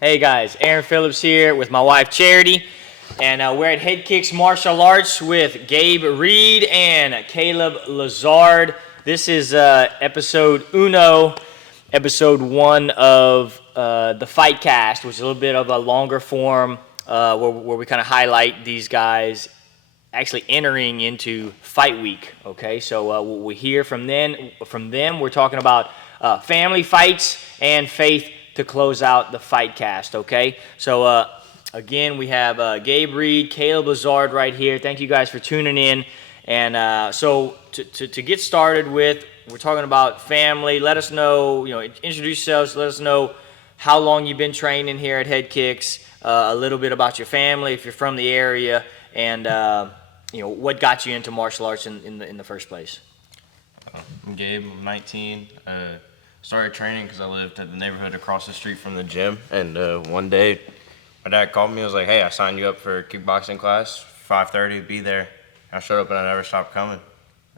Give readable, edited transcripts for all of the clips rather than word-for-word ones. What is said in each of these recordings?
Hey guys, Aaron Phillips here with my wife Charity, and we're at Headkicks Martial Arts with Gabe Reed and Kaleb Lazard. This is episode uno, episode 1 of the FightCast, which is a little bit of a longer form where we kind of highlight these guys actually entering into fight week. Okay, so we hear from them. We're talking about family fights and faith to close out the FightCast. Okay, so again, we have Gabe Reed, Kaleb Lazard right here. Thank you guys for tuning in. And so to get started with, we're talking about family. Let us know, introduce yourselves. Let us know how long you've been training here at Headkicks. A little bit about your family, if you're from the area, and what got you into martial arts in the first place. I'm Gabe. I'm 19. Started training because I lived at the neighborhood across the street from the gym. And one day, my dad called me. I was like, "Hey, I signed you up for a kickboxing class. 5:30, be there." I showed up and I never stopped coming.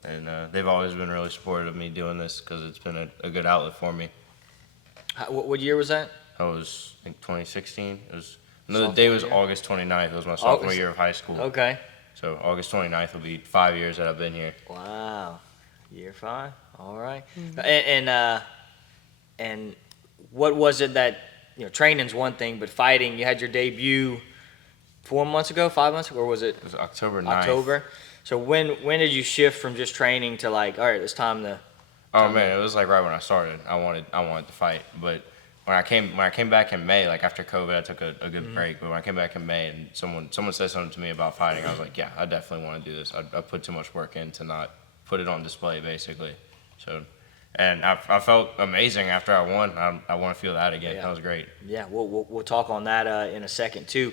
And they've always been really supportive of me doing this because it's been a good outlet for me. What year was that? I was, I think, 2016. The day was August 29th. It was my sophomore year of high school. Okay. So August 29th will be 5 years that I've been here. Wow. Year 5. All right. Mm-hmm. And what was it that, training's one thing, but fighting, you had your debut 4 months ago, 5 months ago, or was it? It was October 9th. October. So when did you shift from just training to like, all right, it's time to? It was like right when I started. I wanted to fight, but when I came back in May, like after COVID, I took a good break. But when I came back in May and someone said something to me about fighting, I was like, yeah, I definitely want to do this. I put too much work in to not put it on display, basically. So. And I felt amazing after I won. I want to feel that again. Yeah. That was great. Yeah, we'll talk on that in a second too.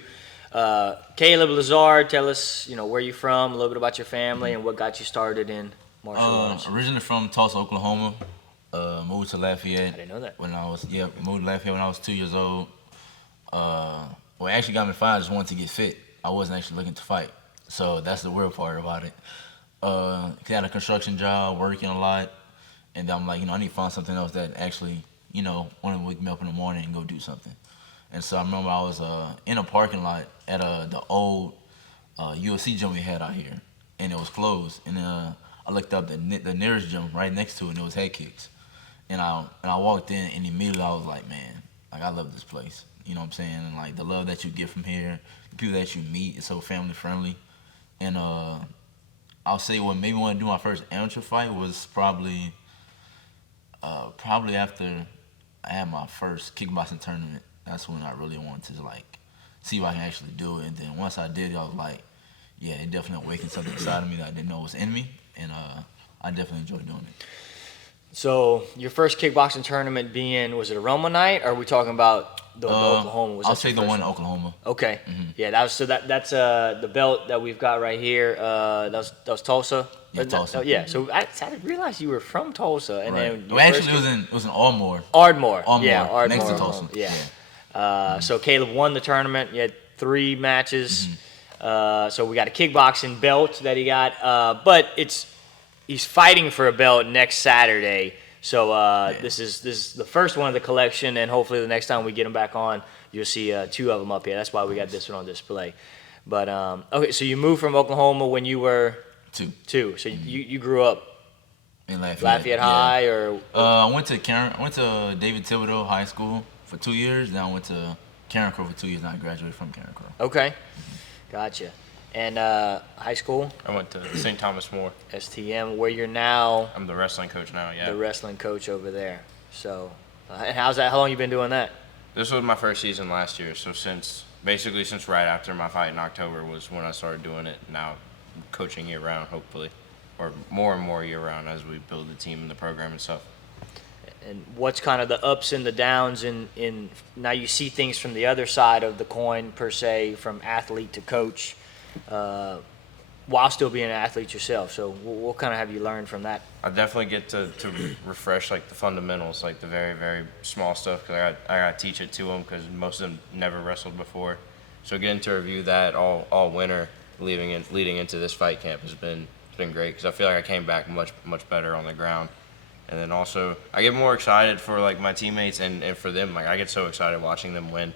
Kaleb Lazard, tell us, where you're from, a little bit about your family, and what got you started in martial arts. Originally from Tulsa, Oklahoma. Moved to Lafayette. I didn't know that. Moved to Lafayette when I was 2 years old. What actually got me to fight, I just wanted to get fit. I wasn't actually looking to fight. So that's the weird part about it. Had a construction job, working a lot. And I'm like, I need to find something else that actually, want to wake me up in the morning and go do something. And so I remember I was in a parking lot at the old UFC gym we had out here, and it was closed. And I looked up the nearest gym right next to it, and it was Headkicks. And I walked in, and immediately I was like, man, like I love this place. You know what I'm saying? And like the love that you get from here, the people that you meet, is so family friendly. And I'll say what made me want to do my first amateur fight was probably after I had my first kickboxing tournament. That's when I really wanted to like see if I can actually do it. And then once I did, I was like, yeah, it definitely awakened something inside of me that I didn't know was in me, and I definitely enjoyed doing it. So your first kickboxing tournament was it a Roma night, or are we talking about the Oklahoma? I'll say the one in Oklahoma. Okay. Mm-hmm. Yeah, that's the belt that we've got right here. That was Tulsa. Yeah, Tulsa. Yeah. So I didn't realize you were from Tulsa, and right. then it was in Ardmore. Ardmore. Yeah, Ardmore. Next to Tulsa. Yeah. So Kaleb won the tournament. You had 3 matches. Mm-hmm. So we got a kickboxing belt that he got, but he's fighting for a belt next Saturday. So this is the first one of the collection, and hopefully the next time we get him back on, you'll see 2 of them up here. That's why we got this one on display. But okay, so you moved from Oklahoma when you were 2. So you grew up in Lafayette High, or I went to David Thibodeau High School for 2 years. Then I went to Karen Crow for 2 years. And I graduated from Karen Crow. Okay, gotcha. And high school? I went to St. Thomas More. STM, where you're now. I'm the wrestling coach now, yeah. The wrestling coach over there. So, and how's that? How long you been doing that? This was my first season last year, so since right after my fight in October was when I started doing it. Now, coaching year-round, hopefully, or more and more year-round as we build the team and the program and stuff. And what's kind of the ups and the downs in now you see things from the other side of the coin, per se, from athlete to coach, while still being an athlete yourself. So what kind of have you learned from that? I definitely get to refresh like the fundamentals, like the very, very small stuff, because I got to teach it to them because most of them never wrestled before. So getting to review that all winter leading into this fight camp has been great, because I feel like I came back much better on the ground. And then also I get more excited for like my teammates and for them. Like I get so excited watching them win,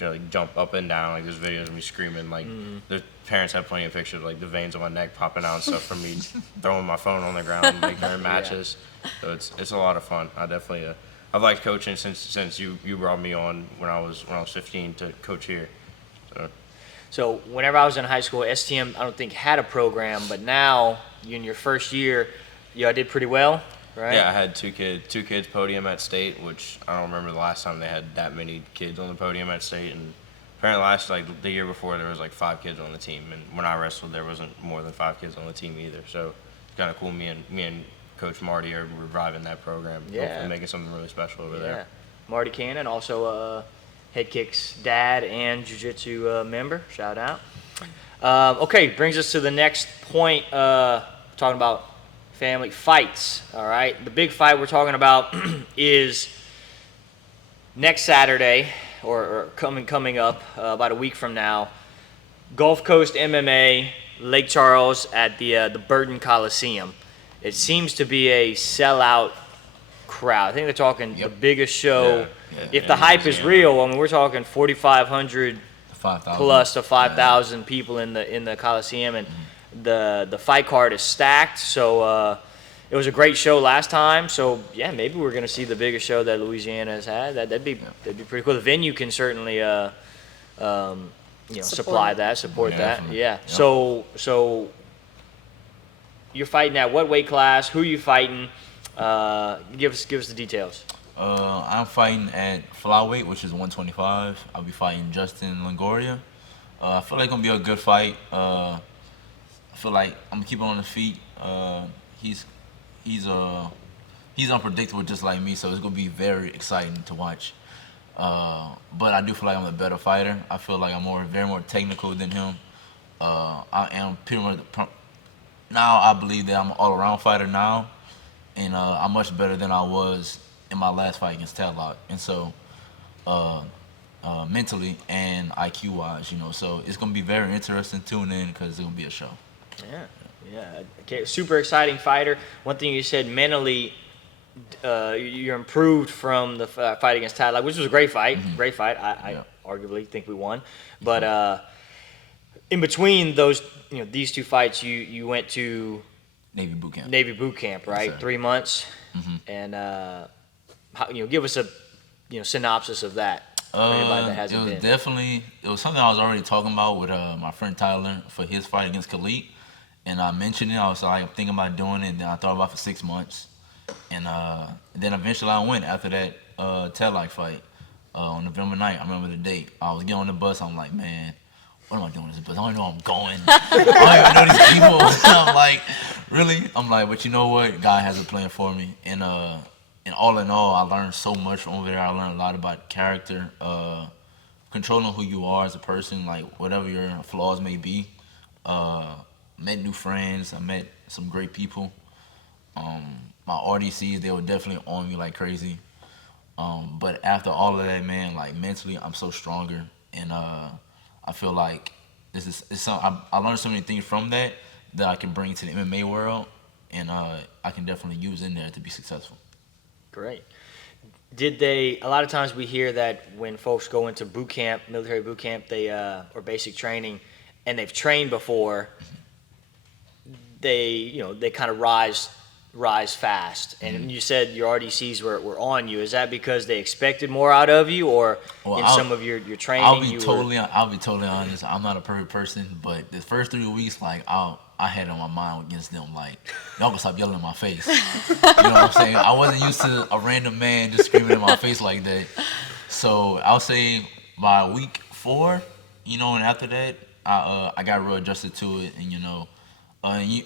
like jump up and down. Like there's videos of me screaming. Like the parents have plenty of pictures of, like the veins on my neck popping out and stuff from me throwing my phone on the ground like during matches. So it's a lot of fun. I definitely I've liked coaching since you brought me on when I was 15 to coach here. So whenever I was in high school, STM I don't think had a program, but now you in your first year, y'all did pretty well, right? Yeah, I had two kids podium at state, which I don't remember the last time they had that many kids on the podium at state. And apparently the year before there was like 5 kids on the team, and when I wrestled there wasn't more than 5 kids on the team either. So it's kind of cool. Me and Coach Marty are reviving that program. Yeah. Hopefully making something really special over there. Marty Cannon, also Headkicks dad and Jiu-Jitsu member. Shout out. Okay, brings us to the next point. Talking about family fights. All right, the big fight we're talking about is next Saturday, or coming up about a week from now. Gulf Coast MMA, Lake Charles at the Burton Coliseum. It seems to be a sellout crowd. I think they're talking the biggest show. If the hype is real, I mean, we're talking 4,500 plus to 5,000 people in the Coliseum, and the fight card is stacked. So it was a great show last time. So yeah, maybe we're gonna see the biggest show that Louisiana has had. That'd be pretty cool. The venue can certainly support that. Yeah. So you're fighting at what weight class? Who are you fighting? Give us the details. I'm fighting at flyweight, which is 125. I'll be fighting Justin Longoria. I feel like it's gonna be a good fight. I feel like I'm gonna keep him on his feet. He's unpredictable just like me, so it's gonna be very exciting to watch. But I do feel like I'm a better fighter. I feel like I'm very more technical than him. I am pretty much now. I believe that I'm an all-around fighter now, and I'm much better than I was in my last fight against Tadlock. And so, mentally and IQ-wise, so it's gonna be very interesting. Tune in because it's gonna be a show. Yeah. Okay, super exciting fighter. One thing you said, mentally, you're improved from the fight against Tadlock, which was a great fight. Great fight. I arguably think we won, but in between those, these two fights, you went to Navy boot camp. Right? Yes, 3 months, and give us a synopsis of that for anybody that hasn't been. It was something I was already talking about with my friend Tyler for his fight against Khalid, and I mentioned it. I was like, I'm thinking about doing it. Then I thought about it for 6 months, and then eventually I went after that Tadlock fight on November 9th. I remember the date. I was getting on the bus. I'm like, man, what am I doing this bus? I don't even know I'm going. I don't even know these people. I'm like, really? I'm like, but you know what? God has a plan for me. And all in all, I learned so much from over there. I learned a lot about character, controlling who you are as a person, like whatever your flaws may be. Met new friends. I met some great people. My RDCs, they were definitely on me like crazy. But after all of that, man, like mentally, I'm so stronger. And I feel like I learned so many things from that I can bring to the MMA world, and I can definitely use in there to be successful. Great. A lot of times we hear that when folks go into boot camp, military boot camp, or basic training, and they've trained before, they kind of rise fast. And you said your RDCs were on you. Is that because they expected more out of you, or some of your training? I'll be totally honest. I'm not a perfect person, but the first 3 weeks, like I had on my mind against them, like, y'all gonna stop yelling in my face. You know what I'm saying? I wasn't used to a random man just screaming in my face like that. So I'll say by week 4, and after that, I got real adjusted to it, and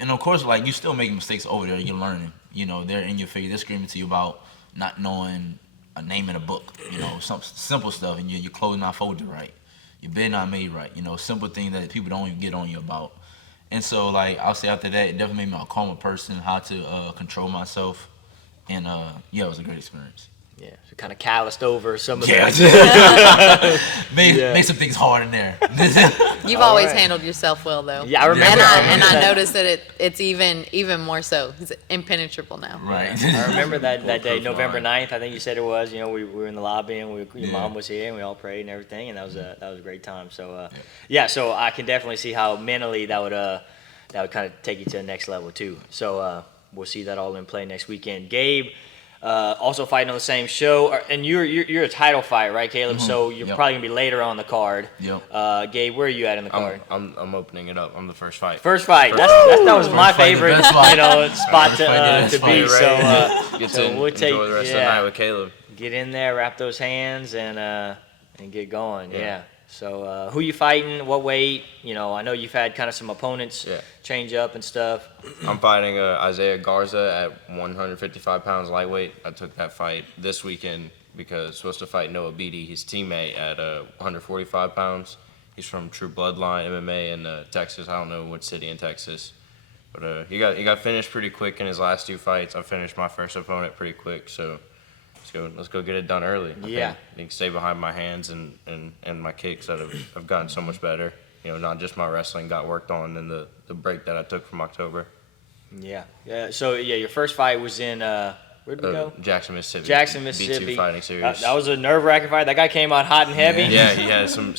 and of course, like, you still making mistakes over there. You're learning. They're in your face. They're screaming to you about not knowing a name in a book. Some simple stuff, and your clothes not folded right, your bed not made right. Simple things that people don't even get on you about. And so, like, I'll say after that, it definitely made me a calmer person, how to control myself, and it was a great experience. Yeah, so kind of calloused over some of Yeah. Make some things hard in there. You've always handled yourself well, though. Yeah, I remember. And I noticed that it's even more so. He's impenetrable now. Right. I remember that day, Foolproof November line. 9th, I think you said it was. You know, we were in the lobby and your mom was here and we all prayed and everything, and that was a great time. So so I can definitely see how mentally that would kind of take you to the next level too. So we'll see that all in play next weekend. Gabe, also fighting on the same show, and you're a title fight, right, Caleb? So you're probably gonna be later on the card. Yep. Gabe, where are you at in the card? I'm opening it up. I'm the first fight. First fight. That was my fight, the favorite, best fight. spot First fight, to the be. best So, Get so to we'll enjoy the rest of the night with Caleb. get in there, wrap those hands, and get going. Yeah. So who you fighting? What weight? You know, I know you've had kind of some opponents change up and stuff. I'm fighting Isaiah Garza at 155 pounds lightweight. I took that fight this weekend because I was supposed to fight Noah Beatty, his teammate, at 145 pounds. He's from True Bloodline MMA in Texas. I don't know what city in Texas, but he got finished pretty quick in his last two fights. I finished my first opponent pretty quick, so let's go get it done early. I think stay behind my hands and my kicks that have gotten so much better. You know, not just my wrestling got worked on in the break that I took from October. Yeah. So your first fight was in where'd we go? Jackson, Mississippi. Jackson, Mississippi. B2 fighting series. That was a nerve-wracking fight. That guy came out hot and heavy. Yeah, he had some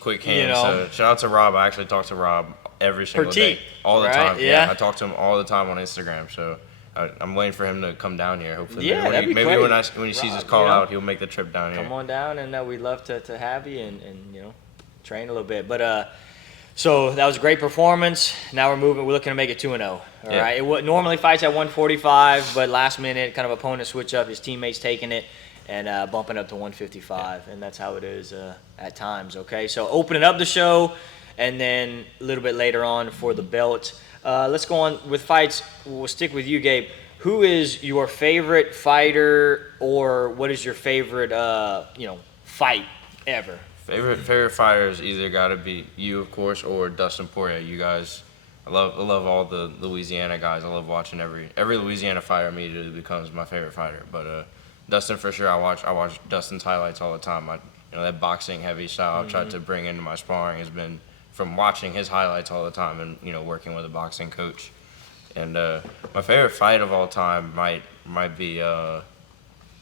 quick hands. You know. So shout out to Rob. I actually talk to Rob every single Petite, day, all the right? time. Yeah. I talk to him all the time on Instagram. So I'm waiting for him to come down here. Hopefully, Yeah, that'd be maybe great. when he sees his call out, he'll make the trip down here. Come on down, and we'd love to have you and train a little bit. But so that was a great performance. Now we're looking to make it 2-0. All right. It normally fights at 145, but last minute kind of opponent switch up. His teammates taking it and bumping up to 155, and that's how it is at times. Okay. So opening up the show, and then a little bit later on for the belt. Let's go on with fights. We'll stick with you, Gabe. Who is your favorite fighter, or what is your favorite fight ever? Favorite fighters either got to be you, of course, or Dustin Poirier. You guys, I love all the Louisiana guys. I love watching every Louisiana fighter immediately becomes my favorite fighter. But Dustin for sure. I watch Dustin's highlights all the time. That boxing heavy style I've tried to bring into my sparring has been from watching his highlights all the time and working with a boxing coach. And my favorite fight of all time might be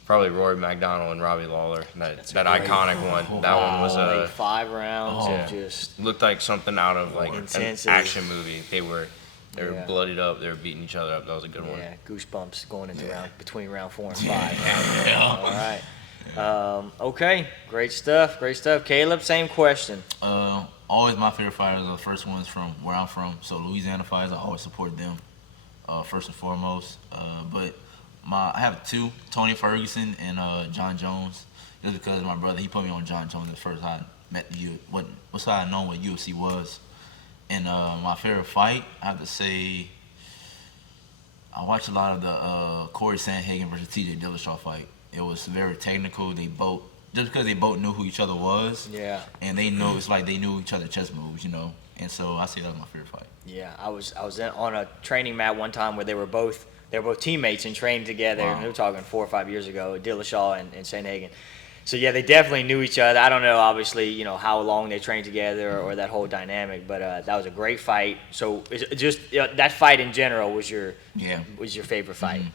probably Rory McDonald and Robbie Lawler. That iconic one. That one was like 5 rounds of just looked like something out of like an intensity. action movie. They were bloodied up. They were beating each other up. That was a good one. Yeah, goosebumps going into between round 4 and 5. All right. Okay, great stuff. Caleb, same question. Always my favorite fighters are the first ones from where I'm from. So Louisiana fighters, I always support them first and foremost. But I have 2, Tony Ferguson and John Jones. Just because my brother, he put me on John Jones at first. I met what's how I know what UFC was. And my favorite fight, I have to say, I watched a lot of the Corey Sandhagen versus TJ Dillashaw fight. It was very technical. Just because they both knew who each other was. Yeah. And they know it's like they knew each other's chess moves, And so I say that was my favorite fight. Yeah, I was on a training mat one time where they were both teammates and trained together. Wow. And we were talking 4 or 5 years ago, Dillashaw and Sandhagen. So yeah, they definitely knew each other. I don't know, obviously, how long they trained together or that whole dynamic, but that was a great fight. So just that fight in general was your favorite fight. Mm-hmm.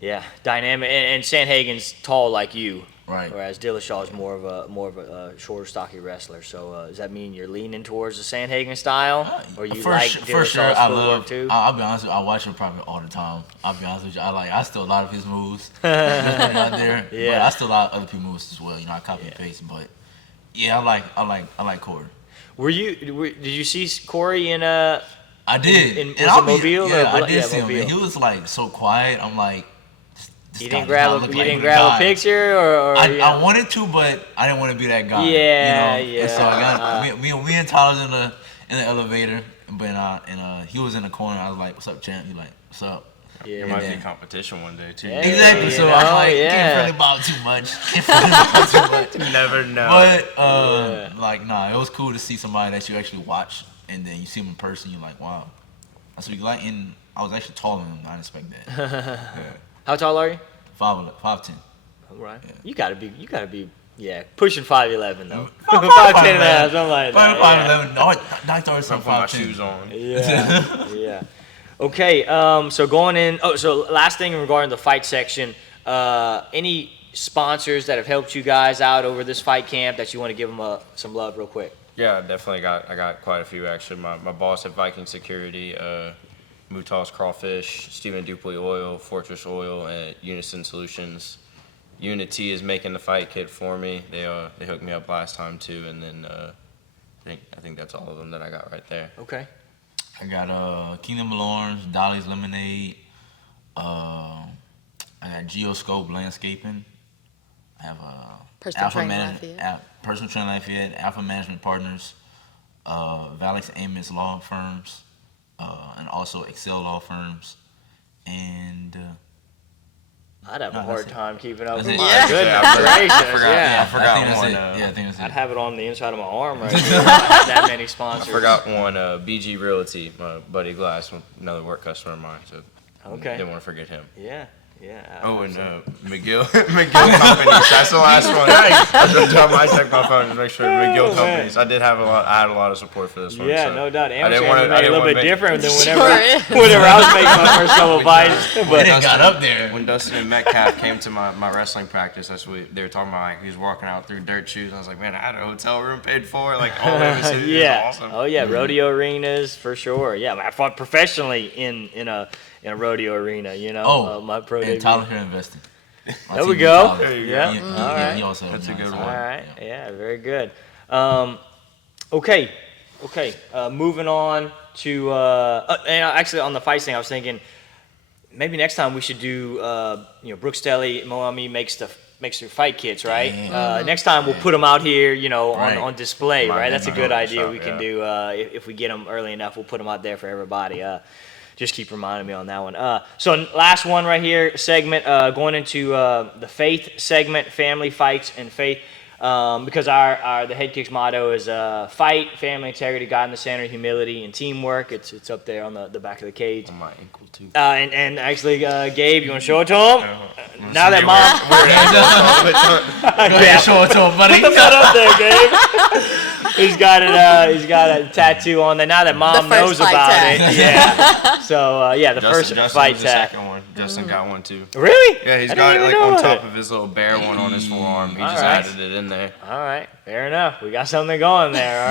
Yeah, dynamic, and Sandhagen's tall like you. Right. Whereas Dillashaw is more of a shorter, stocky wrestler. So does that mean you're leaning towards the Sandhagen style, or you like Dillashaw's footwork too? I'll be honest with you, I watch him probably all the time. I'll be honest with you. I steal a lot of his moves. Just putting it out there. Yeah. But I steal a lot of other people's moves as well. I copy and paste. But yeah, I like Corey. Did you see Corey in I did. was it Mobile? Yeah, I did Yeah, see him. Mobile. And he was like so quiet. I'm like, You didn't grab a picture, or I wanted to, but I didn't want to be that guy. Yeah, And so I got me and Tyler's in the elevator, but he was in the corner. I was like, "What's up, champ?" He like, "What's up?" Yeah. There might be competition one day too. Yeah. Exactly. So I was like, can't really bother too much. You never know. But nah, it was cool to see somebody that you actually watch, and then you see them in person. You're like, wow, that's what you like. And I was actually taller than him. I didn't expect that. How tall are you? 5'10". All right. Yeah. You gotta be. Yeah, pushing 5'11" though. 5'10" 5'11", and a half, something like that. 5'11". No, I thought it was I some put my 5'10". shoes on. Yeah, yeah. Okay, so going in. Oh, so last thing regarding the fight section. Any sponsors that have helped you guys out over this fight camp that you want to give them some love real quick? Yeah, definitely I got quite a few actually. My boss at Viking Security, Mutah's Crawfish, Stephen Dupley Oil, Fortress Oil, and Unison Solutions. Unity is making the fight kit for me. They hooked me up last time too, and then I think that's all of them that I got right there. Okay. I got Kingdom Alarms, Dolly's Lemonade. I got Geoscope Landscaping. I have Personal Training Lafayette. Personal Training Lafayette, Alpha Management Partners, Valix Amos Law Firms, and also Excel Law Firms, and I'd have a that's hard it. time keeping up That's with it. my Yeah. goodness Yeah, I gracious. Yeah. I forgot think that's one. it. Yeah, I think that's I'd it. have it on the inside of my arm right now. I have that many I sponsors. forgot one. BG Realty, my buddy Glass, another work customer of mine. So Okay. didn't want to forget him. Yeah. Oh, and McGill Companies. That's the last one. Every time I check my phone to make sure McGill Companies. I had a lot of support for this one. Yeah, so no doubt. I Amateur didn't wanna- I MMA a didn't little wanna bit make- different than Sure is. whenever I was making my first couple fights. But But it got up there. When Dustin and Metcalf came to my wrestling practice, that's what they were talking about. Like, he was walking out through dirt shoes. I was like, man, I had a hotel room paid for. Like, all over the city. yeah. It was awesome. Oh yeah, rodeo arenas for sure. Yeah, I fought professionally in a rodeo arena. You know, my pro and debut. Tyler here invested. My There we teammate go. Tyler. There you Yeah. He, All right. he also That's a good All one. right. Yeah, very good. Okay. Moving on to and actually on the fight thing, I was thinking maybe next time we should do Brooks Deli Moami makes their fight kits, right? Next time we'll put them out here, Right. on display, Might right? be That's a my good own idea. shop, We can yeah. do if we get them early enough, we'll put them out there for everybody. Just keep reminding me on that one. So last one right here, segment, going into the faith segment, family, fights, and faith. Because the Headkicks motto is fight, family, integrity, God in the center, humility, and teamwork. It's up there on the back of the cage. On my ankle, too. And actually, Gabe, you want to show it to him? Now that mom, Yeah, show it to him, buddy. put that up there, Gabe. He's got a tattoo on there. Now that mom The knows first fight about tag. it, yeah. So the Justin first fight was the tag. second one. Justin got one, too. Really? Yeah, he's I got it didn't like even know on top that. of his little bear one on his forearm. He just Alright. added it in there. All right, fair enough. We got something going there, all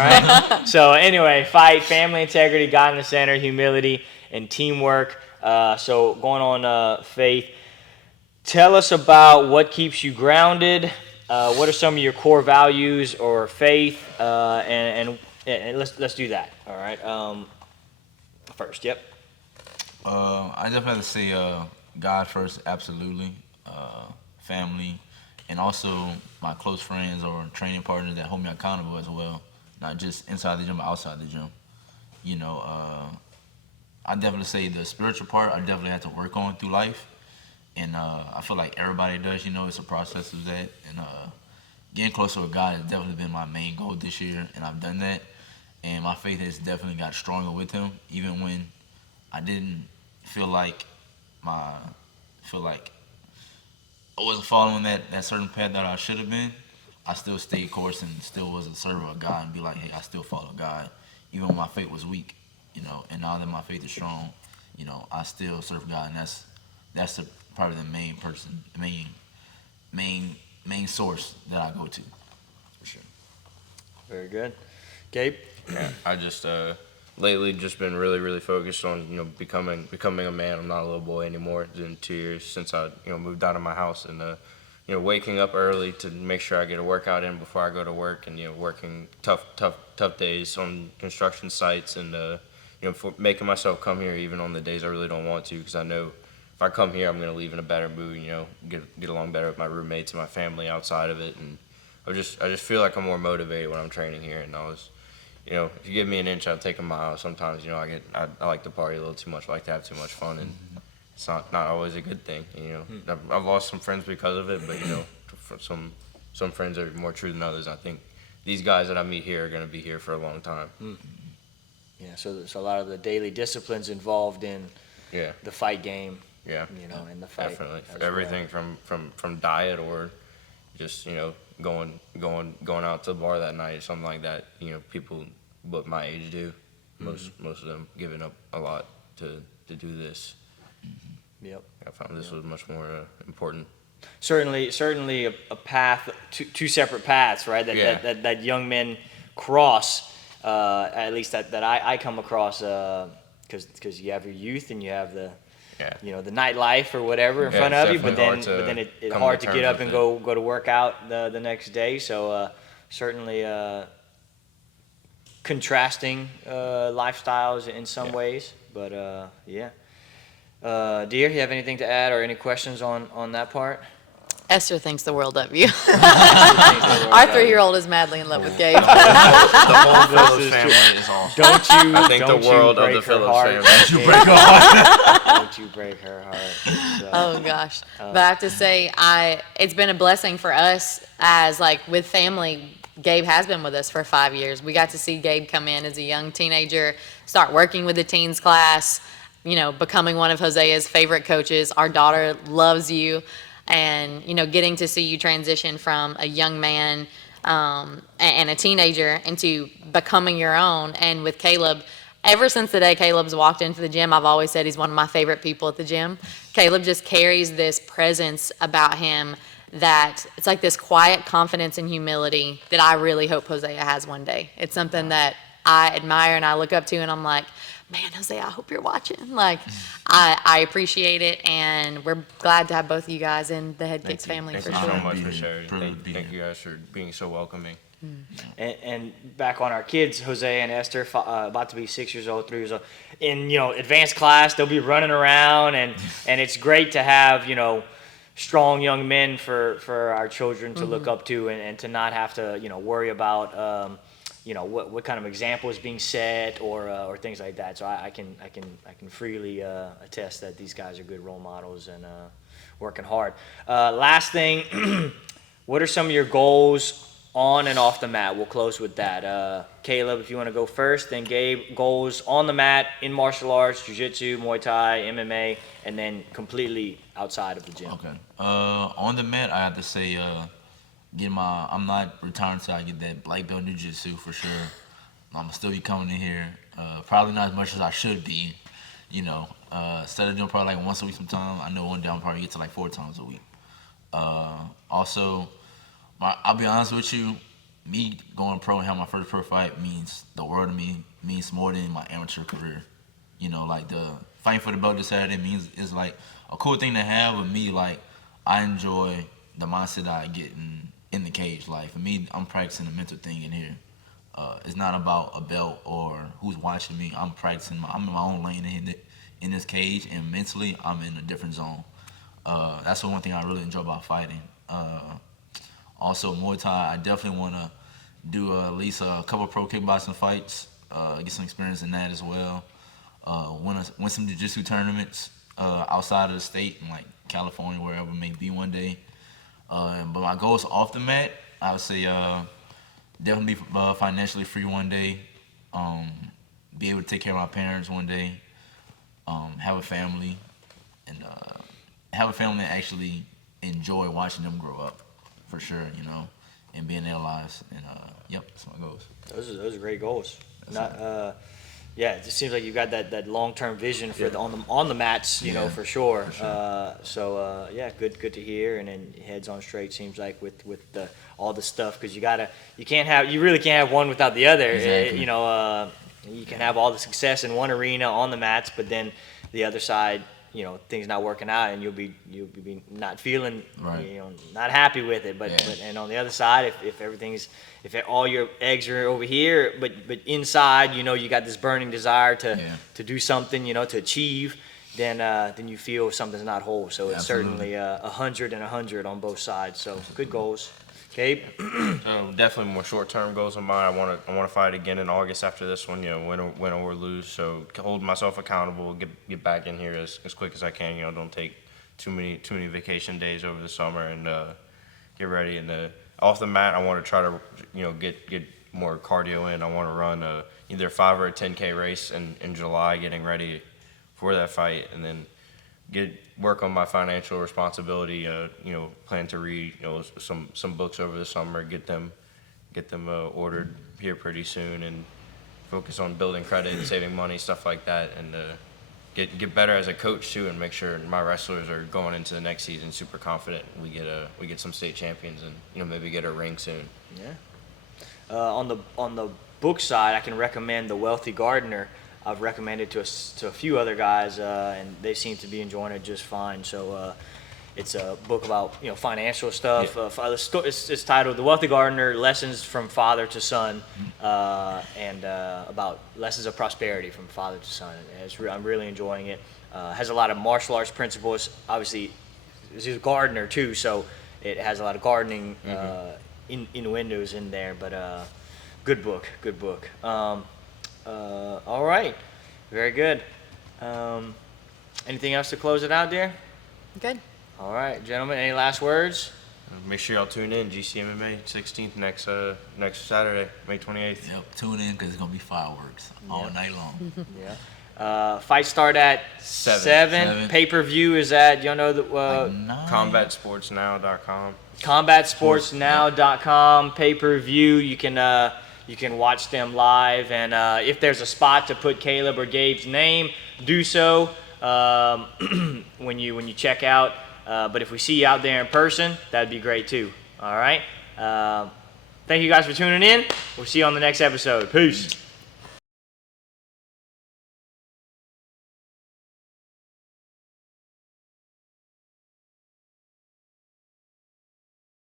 right? So anyway, fight, family, integrity, God in the center, humility, and teamwork. So going on faith, tell us about what keeps you grounded. What are some of your core values or faith? And let's do that, all right? First, yep. I definitely have to say God first, absolutely. Family, and also my close friends or training partners that hold me accountable as well, not just inside the gym, but outside the gym. I definitely say the spiritual part I definitely have to work on through life, and I feel like everybody does. It's a process of that, and getting closer with God has definitely been my main goal this year, and I've done that, and my faith has definitely got stronger with Him, even when I didn't feel like I wasn't following that certain path that I should have been. I still stayed course and still was a servant of God and be like, hey, I still follow God, even when my faith was weak, and now that my faith is strong, I still serve God, and that's probably the main source that I go to, for sure. Very good. Gabe? Yeah, I just lately just been really, really focused on becoming a man. I'm not a little boy anymore. It's been 2 years since I moved out of my house, and waking up early to make sure I get a workout in before I go to work, and working tough days on construction sites, and for making myself come here even on the days I really don't want to, because I know if I come here I'm gonna leave in a better mood, get along better with my roommates and my family outside of it, and I just feel like I'm more motivated when I'm training here, and I was. If you give me an inch, I'll take a mile. Sometimes, I like to party a little too much, I like to have too much fun, and it's not always a good thing. I've lost some friends because of it, but some friends are more true than others. I think these guys that I meet here are going to be here for a long time. Yeah, so there's a lot of the daily disciplines involved in Yeah. the fight game. Yeah. In the fight. Definitely. as For everything from diet or just, going out to the bar that night or something like that. People what my age do. Most of them giving up a lot to do this. Yep. I found this was much more important. Certainly a path, two separate paths, right? That young men cross. At least that I come across, because you have your youth and you have the the nightlife or whatever in front of you, but then it's hard to get up and go to work out the next day. So certainly contrasting lifestyles in some ways, but yeah. Dear, you have anything to add or any questions on that part? Esther thinks the world of you. Our 3-year-old is madly in love with Gabe. The whole Phillips family is awesome. I think the world of the Phillips family. Don't you break her heart. Don't you break her heart. So, Oh gosh. But I have to say, it's been a blessing for us as with family. Gabe has been with us for 5 years. We got to see Gabe come in as a young teenager, start working with the teens class, becoming one of Hosea's favorite coaches. Our daughter loves you. And, getting to see you transition from a young man and a teenager into becoming your own. And with Kaleb, ever since the day Kaleb's walked into the gym, I've always said he's one of my favorite people at the gym. Kaleb just carries this presence about him that it's like this quiet confidence and humility that I really hope Hosea has one day. It's something that I admire and I look up to, and I'm like, man, Hosea, I hope you're watching. I appreciate it, and we're glad to have both of you guys in the Headkicks family Thank for you sure. so much for sharing. Thank you guys for being so welcoming. and back on our kids, Jose and Esther, about to be 6 years old, 3 years old, in advanced class, they'll be running around, and it's great to have strong young men for our children to look up to, and to not have to worry about what kind of example is being set or things like that. So I can freely attest that these guys are good role models and working hard. Last thing, what are some of your goals on and off the mat? We'll close with that. Kaleb, if you want to go first, then Gabe, goals on the mat in martial arts, Jiu-Jitsu, Muay Thai, MMA, and then completely outside of the gym. Okay. On the mat, I have to say, I'm not retiring until I get that black belt in Jiu-Jitsu for sure. I'm gonna still be coming in here. Probably not as much as I should be. Instead of doing probably once a week sometime, I know one day I'll probably get to 4 times a week. Also, I'll be honest with you, me going pro and having my first pro fight means the world to me, means more than my amateur career. The fighting for the belt this Saturday is a cool thing to have. With me, I enjoy the mindset that I get in the cage. For me, I'm practicing a mental thing in here. It's not about a belt or who's watching me. I'm practicing. I'm in my own lane in this cage, and mentally, I'm in a different zone. That's one thing I really enjoy about fighting. Also, Muay Thai, I definitely want to do at least a couple pro kickboxing fights, get some experience in that as well. Win some jiu-jitsu tournaments outside of the state, in California, wherever it may be one day. But my goals off the mat, I would say definitely be financially free one day, be able to take care of my parents one day, have a family, and have a family that actually enjoy watching them grow up, for sure, and being in their lives. And yep, that's my goals. Those are great goals. Yeah, it just seems like you've got that long-term vision for on the mats, for sure. Yeah, good to hear. And then heads on straight seems like with all the stuff, because you really can't have one without the other. Exactly. You can have all the success in one arena on the mats, but then the other side, things not working out, and you'll be not feeling, right. Not happy with it. But and on the other side, if all your eggs are over here, but inside, you got this burning desire to do something, to achieve, then you feel something's not whole. So it's Absolutely. certainly 100 and 100 on both sides. So good goals. Gabe? Definitely more short-term goals of mine. I want to fight again in August after this one. Win or lose. So hold myself accountable. Get back in here as quick as I can. Don't take too many vacation days over the summer, and get ready. And off the mat, I want to try to get more cardio in. I want to run either a 5 or a 10K race in July, getting ready for that fight, and then work on my financial responsibility. Plan to read some books over the summer. Get them ordered here pretty soon, and focus on building credit and saving money, stuff like that, and get better as a coach too, and make sure my wrestlers are going into the next season super confident. We get some state champions, and maybe get a ring soon. Yeah. On the book side, I can recommend The Wealthy Gardener. I've recommended to a few other guys, and they seem to be enjoying it just fine. So it's a book about financial stuff. Yeah. It's titled The Wealthy Gardener: Lessons from Father to Son, and about lessons of prosperity from father to son. And I'm really enjoying it. Has a lot of martial arts principles. Obviously, he's a gardener too, so it has a lot of gardening innuendos in there. But good book. All right, very good. Anything else to close it out, dear? Good. All right, gentlemen, any last words? Make sure y'all tune in. GCMMA 16th next Saturday, May 28th. Yep, tune in because it's going to be fireworks all night long. Yeah. Fights start at 7. Seven. Pay-per-view is at, CombatSportsNow.com. CombatSportsNow.com. Pay-per-view. You can watch them live, and if there's a spot to put Kaleb or Gabe's name, do so when you check out. But if we see you out there in person, that'd be great too. All right. Thank you guys for tuning in. We'll see you on the next episode. Peace.